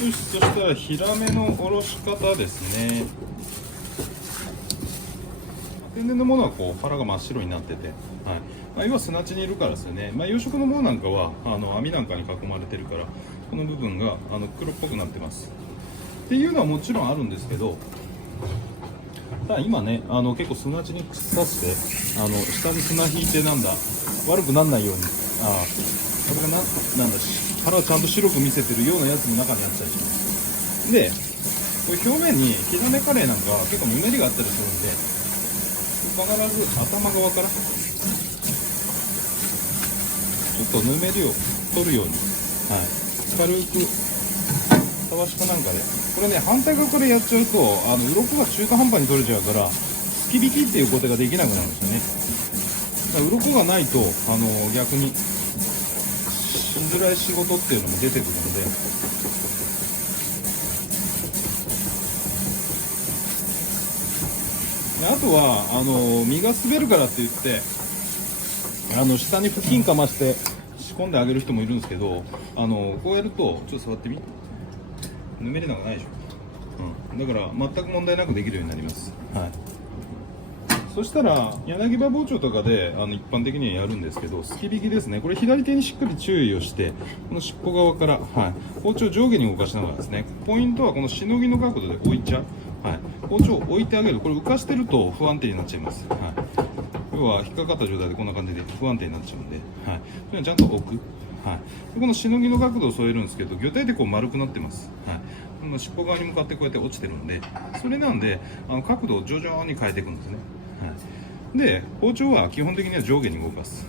よし、そしたらヒラメのおろし方ですね。天然のものはこう腹が真っ白になってて、はい、要は砂地にいるからですよね。養殖のものなんかは網なんかに囲まれてるから、この部分が黒っぽくなってますっていうのはもちろんあるんですけど、ただ今ね結構砂地に刺して下に砂引いて悪くならないように、これがなんだ腹をちゃんと白く見せてるようなやつも中にあったりします。でこれ表面にヒラメカレーなんかは結構ぬめりがあったりするんで、必ず頭側からちょっとぬめりを取るように、軽くたわしかなんかで、これね反対側からやっちゃうと鱗が中途半端に取れちゃうからすき引きっていうことができなくなるんですよね。だから鱗がないと逆にしづらい仕事っていうのも出てくるので、あとは身が滑るからって言って下に布巾かまして仕込んであげる人もいるんですけど、こうやるとちょっと触ってみ、ぬめりなんかないでしょ、だから全く問題なくできるようになります。そしたら柳刃包丁とかで一般的にはやるんですけど、すき引きですね。これ左手にしっかり注意をして、この尻尾側から、包丁を上下に動かしながらですね。ポイントはこのしのぎの角度で置いちゃう、包丁を置いてあげる。これ浮かしてると不安定になっちゃいます。要は引っかかった状態でこんな感じで不安定になっちゃうんで、それはちゃんと置く。このしのぎの角度を添えるんですけど、魚体でこう丸くなってます。尻尾側に向かってこうやって落ちてるんで、それなんで角度を徐々に変えていくんですね。で包丁は基本的には上下に動かす。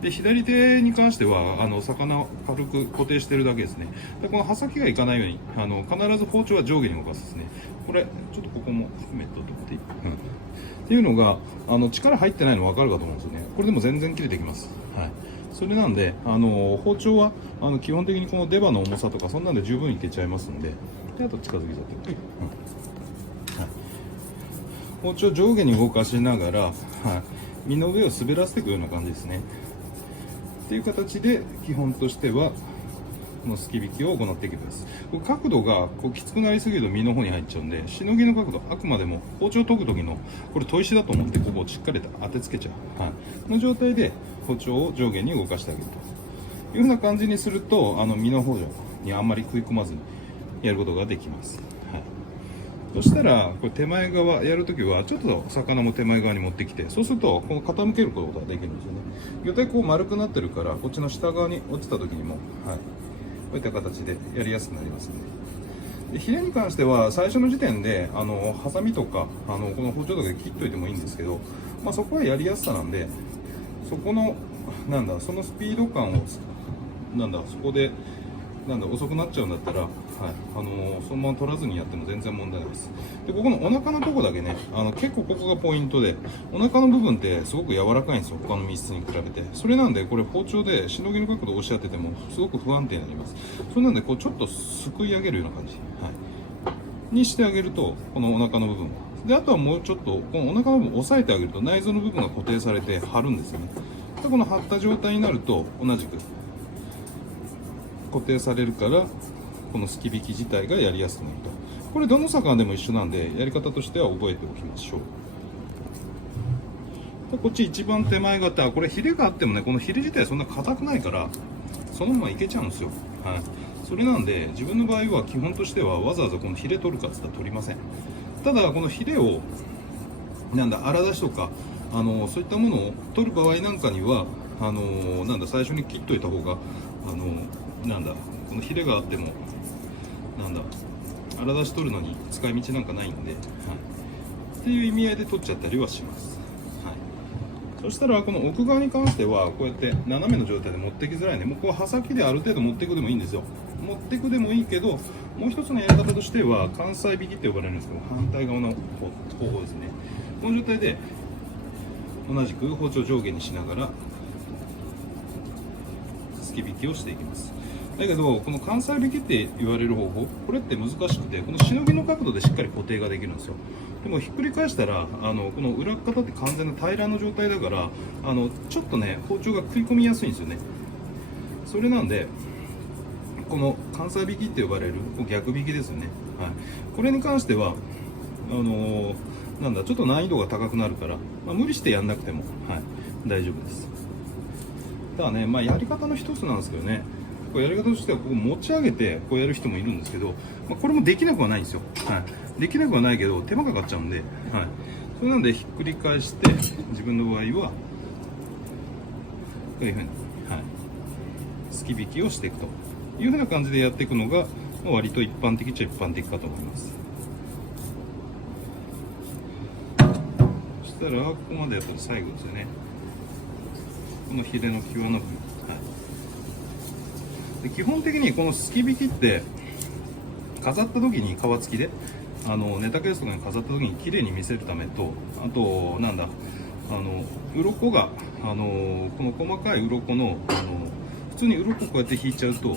で左手に関しては魚を軽く固定してるだけですね。でこの刃先がいかないように必ず包丁は上下に動かすですね。これちょっとここも含めて取っていい、っていうのが力入ってないの分かるかと思うんですよね。これでも全然切れてきます。それなんで包丁は基本的にこの出刃の重さとかそんなんで十分いけちゃいますんで、あと近づけちゃって、包丁上下に動かしながら、身の上を滑らせていくような感じですね。っていう形で基本としてはこのすき引きを行っていきます。角度がきつくなりすぎると身の方に入っちゃうんで、しのぎの角度、あくまでも包丁を研ぐ時のこれ砥石だと思ってここをしっかりと当てつけちゃう、この状態で包丁を上下に動かしてあげるというふうな感じにすると身の方にあんまり食い込まずにやることができます。そしたらこれ手前側やるときはちょっと魚も手前側に持ってきて、そうするとこの傾けることができるんですよね。魚体こう丸くなってるからこっちの下側に落ちたときにも、こういった形でやりやすくなりますね。でヒレに関しては最初の時点でハサミとかこの包丁とかで切っといてもいいんですけど、そこはやりやすさなんで、そこのそのスピード感をそこで遅くなっちゃうんだったら、そのまま取らずにやっても全然問題ないです。でここのお腹のとこだけね結構ここがポイントで、お腹の部分ってすごく柔らかいんですよ、他の身質に比べて。それなんでこれ包丁でしのぎの角度を押し当ててもすごく不安定になります。それなんでこうちょっとすくい上げるような感じ、にしてあげると、このお腹の部分で、あとはもうちょっとこのお腹の部分を押さえてあげると内臓の部分が固定されて張るんですよね。でこの張った状態になると同じく固定されるから、このすき引き自体がやりやすくなると。これどの魚でも一緒なんでやり方としては覚えておきましょう。でこっち一番手前型、これヒレがあってもね、このヒレ自体そんな硬くないからそのままいけちゃうんですよ。それなんで自分の場合は基本としてはわざわざこのヒレ取るかって言ったら取りません。ただこのヒレを荒出しとかそういったものを取る場合なんかには最初に切っといた方がこのヒレがあっても荒出し取るのに使い道なんかないんで、っていう意味合いで取っちゃったりはします。そしたらこの奥側に関してはこうやって斜めの状態で持ってきづらいんで、もうこう刃先である程度持っていくでもいいんですよ。持っていくでもいいけど、もう一つのやり方としては関西引きって呼ばれるんですけど、反対側の方法ですね。この状態で同じく包丁上下にしながらすき引きをしていきます。だけどこの関西引きって言われる方法、これって難しくて、このしのぎの角度でしっかり固定ができるんですよ。でもひっくり返したらこの裏っ方って完全な平らの状態だからちょっとね包丁が食い込みやすいんですよね。それなんでこの関西引きって呼ばれる逆引きですよね、はい、これに関してはなんだちょっと難易度が高くなるから、無理してやんなくても、はい、大丈夫です。ただね、やり方の一つなんですけどね、こうやり方としてはこう持ち上げてこうやる人もいるんですけど、これもできなくはないんですよ、はい、できなくはないけど手間かかっちゃうんで、はい、それなんでひっくり返して自分の場合はこういうふうに、はい、すき引きをしていくというふうな感じでやっていくのが割と一般的っちゃ一般的かと思います。そしたらここまでやったら最後ですよね、このヒレの際の部分、はい、で基本的にこのすき引きって飾った時に皮付きでネタケースとかに飾った時に綺麗に見せるためと、あとなんだ鱗がこの細かい鱗の普通に鱗こうやって引いちゃうと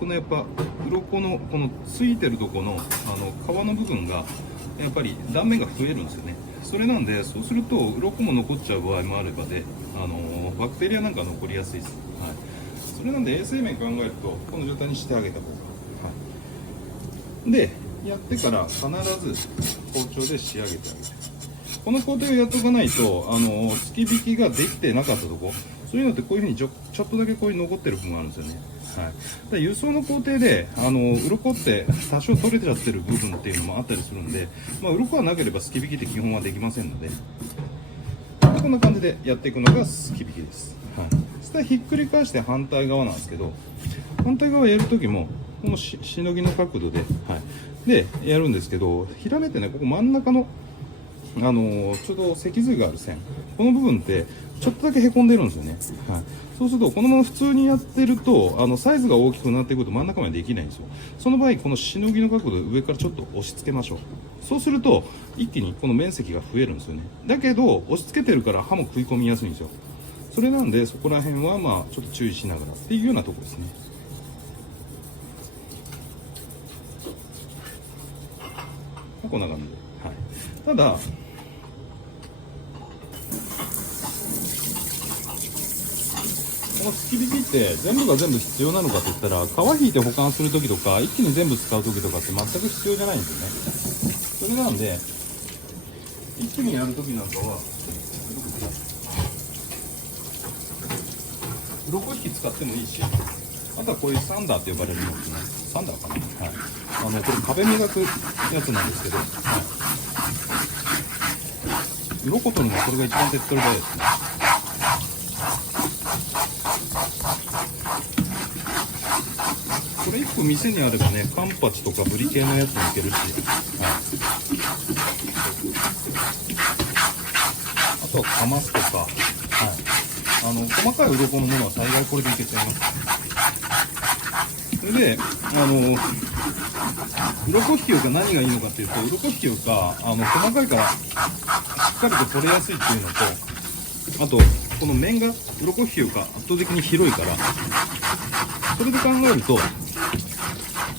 このやっぱ鱗のこのついてるとこの皮の部分がやっぱり断面が増えるんですよね。それなんでそうすると鱗も残っちゃう場合もあればでバクテリアなんか残りやすいです、はい、それなんで衛生面考えるとこの状態にしてあげた方が、はい、でやってから必ず包丁で仕上げてあげる。この工程をやっとかないとすき引きができてなかったとこ、そういうのってこういうふうにちょっとだけこういう残ってる部分があるんですよね。はい、で輸送の工程で鱗って多少取れちゃってる部分っていうのもあったりするんで、鱗がなければすき引きって基本はできませんので、こんな感じでやっていくのがすき引きです。はい、そしたらひっくり返して反対側なんですけど、反対側やるときもこのしのぎの角度で、はい、でやるんですけど、平目ってねここ真ん中のちょうど脊髄がある線、この部分ってちょっとだけへこんでるんですよね。はい、そうするとこのまま普通にやってるとサイズが大きくなってくると真ん中までできないんですよ。その場合このしのぎの角度で上からちょっと押し付けましょう。そうすると一気にこの面積が増えるんですよね。だけど押し付けてるから刃も食い込みやすいんですよ。それなんでそこら辺はちょっと注意しながらっていうようなところですね。こんな感じで、はい、ただこのすき引きって全部が全部必要なのかって言ったら、皮引いて保管する時とか一気に全部使う時とかって全く必要じゃないんですよね。それなんで一気にやる時なんかは鱗引き使ってもいいし、あとはこういうサンダーって呼ばれるものですね。サンダーかな、はい、これ壁磨くやつなんですけど、はい、鱗取るのはこれが一番手っ取り早いですね。これ1個店にあればね、カンパチとかブリ系のやつもいけるし、はい、あとはカマスとか、はい、細かい鱗のものは大概これでいけちゃいます。それで鱗引きが何がいいのかっていうと、鱗引きが細かいからしっかりと取れやすいっていうのと、あとこの面が鱗引きが圧倒的に広いから、それで考えると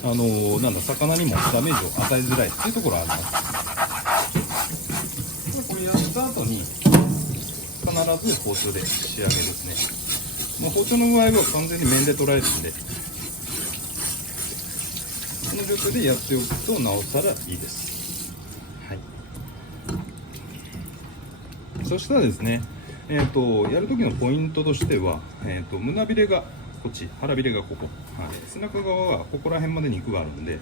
なんだ魚にもダメージを与えづらいっていうところはあります。これやった後に必ず包丁で仕上げですね。包丁の場合は完全に面で捉えるんで、この状態でやっておくとなおさらいいです。はい、そしたらですね、やる時のポイントとしては、胸びれがこっち、腹びれがここ、はい、背中側はここら辺まで肉があるんで、はい、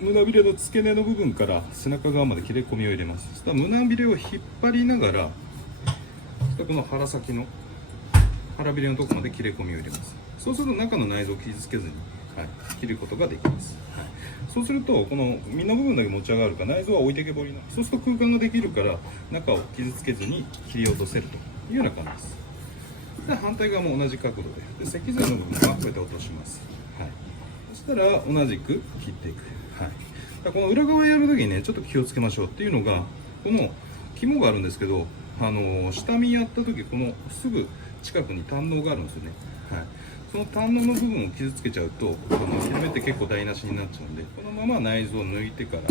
胸びれの付け根の部分から背中側まで切れ込みを入れます。そしたら胸びれを引っ張りながら、この腹先の腹びれのところまで切れ込みを入れます。そうすると中の内臓を傷つけずに、はい、切ることができます。はい、そうするとこの身の部分だけ持ち上がるから内臓は置いてけぼりな、そうすると空間ができるから中を傷つけずに切り落とせるというような感じです。で反対側も同じ角度で脊髄の部分はこうやって落とします。はい、そしたら同じく切っていく。はい、だこの裏側やるときにねちょっと気をつけましょうっていうのが、この肝があるんですけど、下身やった時このすぐ近くに胆のうがあるんですよね。はい、その胆のうの部分を傷つけちゃうと切れ目って結構台無しになっちゃうんで、このまま内臓を抜いてから、は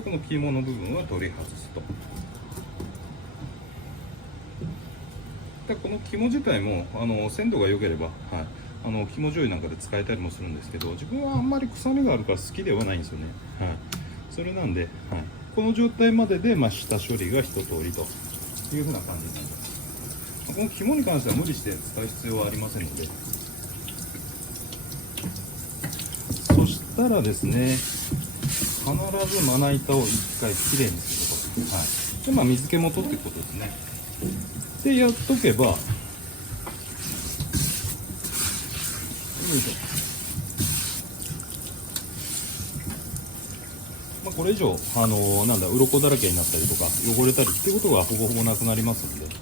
い、この肝の部分は取り外すと。ったこの肝自体も鮮度が良ければ、はい、肝醤油なんかで使えたりもするんですけど、自分はあんまり臭みがあるから好きではないんですよね。はい、それなんで、はい、この状態までで、下処理が一通りという風な感じになります。この肝に関しては無理して使う必要はありませんので、そしたらですね、必ずまな板を1回きれいにすること、はい、で水気も取っていくことですね。でやっとけば、よいしょ、これ以上なんだ鱗だらけになったりとか汚れたりっていうことがほぼほぼなくなりますので、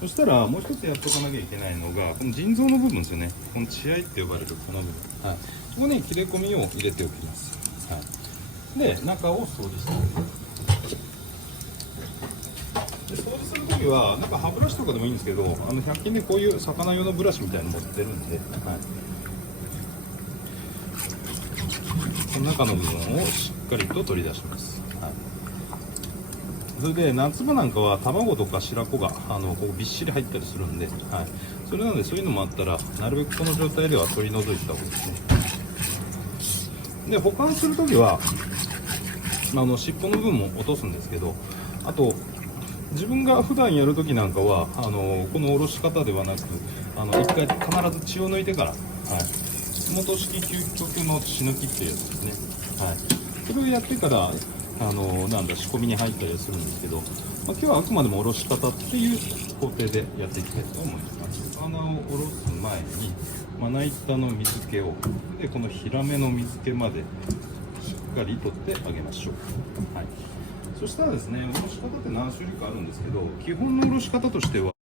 そしたらもう一つやっとかなきゃいけないのがこの腎臓の部分ですよね。この血合いって呼ばれるこの部分、はい、ここに切れ込みを入れておきます。はい、で中を掃除してあげる。で掃除するときはなんか歯ブラシとかでもいいんですけど、100均でこういう魚用のブラシみたいなの持ってるんで、はい、この中の部分をしっかりと取り出します。はい、それで夏場なんかは卵とか白子がこうびっしり入ったりするんで、はい、それなのでそういうのもあったらなるべくこの状態では取り除いた方がいいですね。で保管するときは尻尾の部分も落とすんですけど、あと自分が普段やるときなんかはこのおろし方ではなく一回必ず血を抜いてから、はい、元式究極の血抜きっていうやつですね。はい、それをやってから仕込みに入ったりするんですけど、今日はあくまでもおろし方っていう工程でやっていきたいと思います。魚をおろす前にまな板の水気をでこのヒラメの水気までしっかり取ってあげましょう。はい、そしたらですね、おろし方って何種類かあるんですけど、基本のおろし方としては